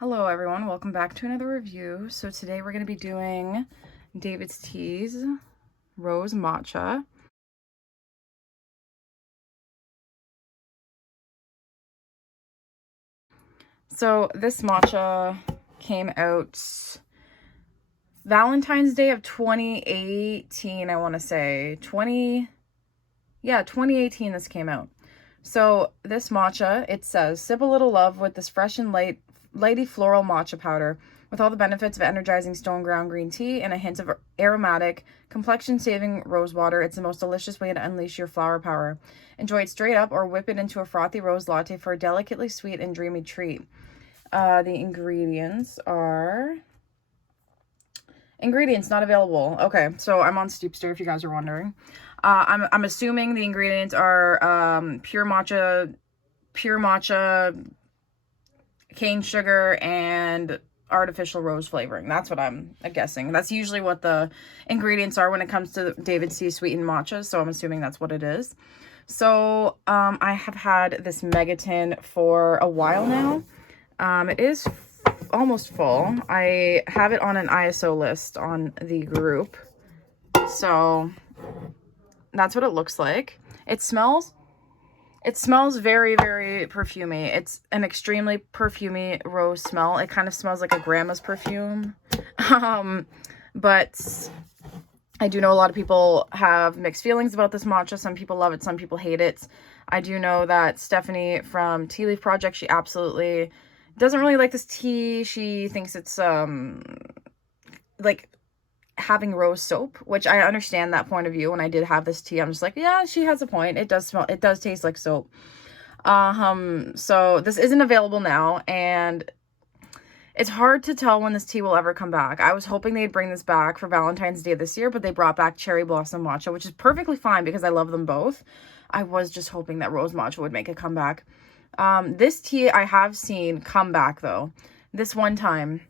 Hello everyone, welcome back to another review. So today we're going to be doing David's Tea's Rose Matcha. So this matcha came out Valentine's Day of 2018, I want to say. 2018 this came out. So this matcha, it says, sip a little love with this fresh and lighty floral matcha powder with all the benefits of energizing stone ground green tea and a hint of aromatic, complexion-saving rose water. It's the most delicious way to unleash your flower power. Enjoy it straight up or whip it into a frothy rose latte for a delicately sweet and dreamy treat. The ingredients are... Ingredients not available. Okay, so I'm on Steepster if you guys are wondering. I'm assuming the ingredients are pure matcha, cane sugar, and artificial rose flavoring. That's what I'm guessing. That's usually what the ingredients are when it comes to David's Tea sweetened matcha, so I'm assuming that's what it is. So I have had this megatin for a while now. It is almost full. I have it on an ISO list on the group. So that's what it looks like. It smells very, very perfumey. It's an extremely perfumey rose smell. It kind of smells like a grandma's perfume. But I do know a lot of people have mixed feelings about this matcha. Some people love it, some people hate it. I do know that Stephanie from Tea Leaf Project, she absolutely doesn't really like this tea. She thinks it's like having rose soap, which I understand that point of view. When I did have this tea, I'm just like, yeah, she has a point. It does taste like soap. So this isn't available now, and it's hard to tell when this tea will ever come back. I was hoping they'd bring this back for Valentine's Day this year, but they brought back Cherry Blossom Matcha, which is perfectly fine because I love them both. I was just hoping that Rose Matcha would make a comeback. This tea I have seen come back though. This one time,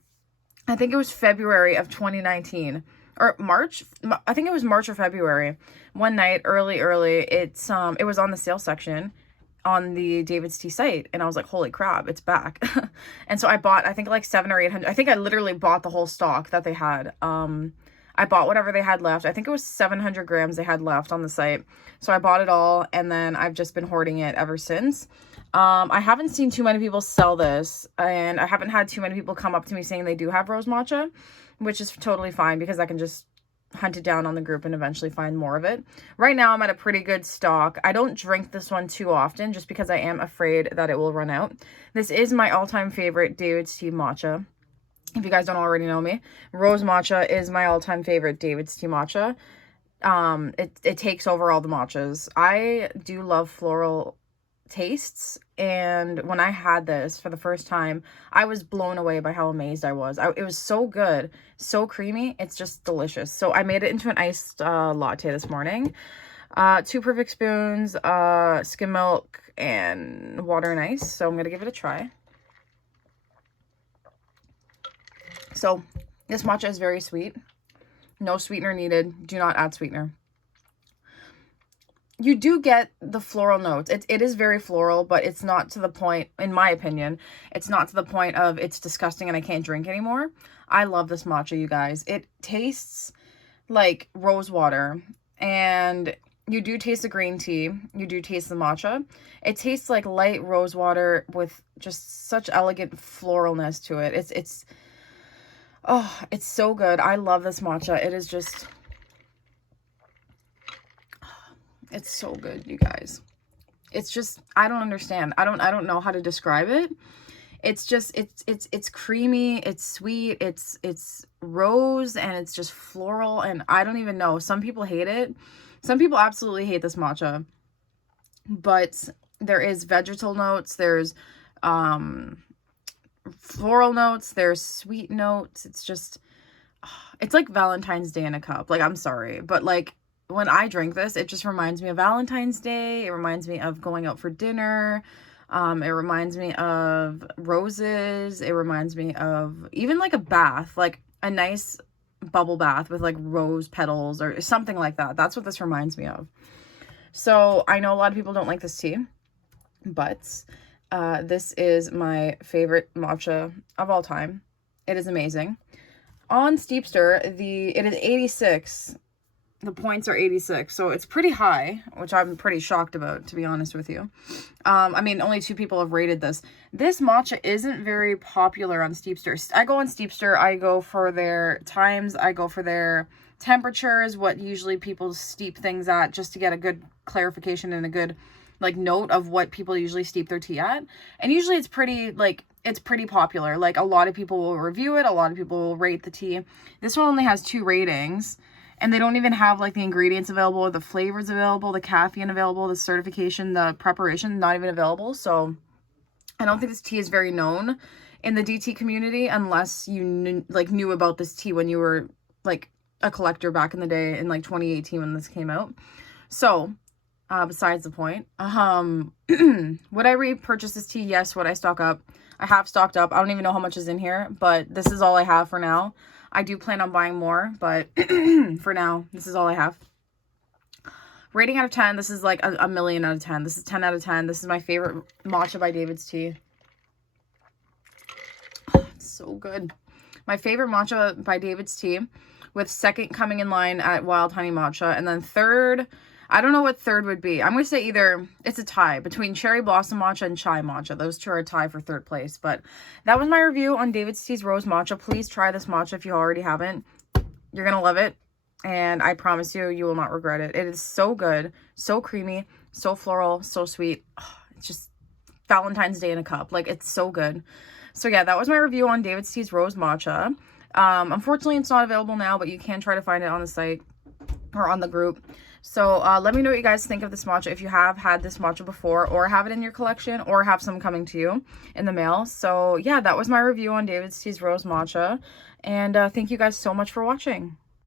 I think it was February of 2019 or March. I think it was March or February. One night, early, it was on the sale section on the David's Tea site, and I was like, holy crap, it's back. And so I bought, I think like 700 or 800. I think I literally bought the whole stock that they had. I bought whatever they had left. I think it was 700 grams they had left on the site. So I bought it all, and then I've just been hoarding it ever since. I haven't seen too many people sell this, and I haven't had too many people come up to me saying they do have rose matcha, which is totally fine because I can just hunt it down on the group and eventually find more of it. Right now I'm at a pretty good stock. I don't drink this one too often just because I am afraid that it will run out. This is my all-time favorite David's Tea matcha. If you guys don't already know me, rose matcha is my all-time favorite David's Tea matcha. It takes over all the matchas. I do love floral tastes, and when I had this for the first time, I was blown away by how amazed I was. It was so good, so creamy. It's just delicious. So I made it into an iced latte this morning. 2 perfect spoons, skim milk, and water and ice. So I'm gonna give it a try. So this matcha is very sweet. No sweetener needed. Do not add sweetener. You do get the floral notes. It is very floral, but it's not to the point, in my opinion, it's not to the point of it's disgusting and I can't drink anymore. I love this matcha, you guys. It tastes like rose water, and you do taste the green tea. You do taste the matcha. It tastes like light rose water with just such elegant floralness to it. It's so good. I love this matcha. It is just... It's so good, you guys. It's just, I don't understand. I don't know how to describe it. It's just, it's creamy, it's sweet, it's rose, and it's just floral, and I don't even know. Some people hate it. Some people absolutely hate this matcha. But there is vegetal notes, there's floral notes, there's sweet notes. It's just, it's like Valentine's Day in a cup. Like, I'm sorry, but like, when I drink this, it just reminds me of Valentine's Day. It reminds me of going out for dinner. It reminds me of roses. It reminds me of even like a bath, like a nice bubble bath with like rose petals or something like that. That's what this reminds me of. So I know a lot of people don't like this tea, but This is my favorite matcha of all time. It is amazing. On Steepster, it is 86. The points are 86, so it's pretty high, which I'm pretty shocked about, to be honest with you. I mean, only 2 people have rated this. This matcha isn't very popular on Steepster. I go on Steepster, I go for their times, I go for their temperatures, what usually people steep things at, just to get a good clarification and a good, like, note of what people usually steep their tea at. And usually it's pretty, like, it's pretty popular. Like, a lot of people will review it, a lot of people will rate the tea. This one only has 2 ratings. And they don't even have, like, the ingredients available, or the flavors available, the caffeine available, the certification, the preparation, not even available. So I don't think this tea is very known in the DT community, unless you knew about this tea when you were, like, a collector back in the day in, like, 2018 when this came out. So besides the point, would I repurchase this tea? Yes. Would I stock up? I have stocked up. I don't even know how much is in here, but this is all I have for now. I do plan on buying more, but for now, this is all I have. Rating out of 10, this is like a million out of 10. This is 10 out of 10. This is my favorite Matcha by David's Tea. Oh, it's so good. My favorite Matcha by David's Tea, with second coming in line at Wild Honey Matcha, and then third, I don't know what third would be. I'm going to say either, it's a tie between Cherry Blossom Matcha and Chai Matcha. Those 2 are a tie for third place. But that was my review on David's Tea's Rose Matcha. Please try this matcha if you already haven't. You're going to love it. And I promise you, you will not regret it. It is so good, so creamy, so floral, so sweet. Oh, it's just Valentine's Day in a cup. Like, it's so good. So yeah, that was my review on David's Tea's Rose Matcha. Unfortunately, it's not available now, but you can try to find it on the site or on the group. So let me know what you guys think of this matcha, if you have had this matcha before, or have it in your collection, or have some coming to you in the mail. So yeah, that was my review on David's Tea's Rose Matcha. And thank you guys so much for watching.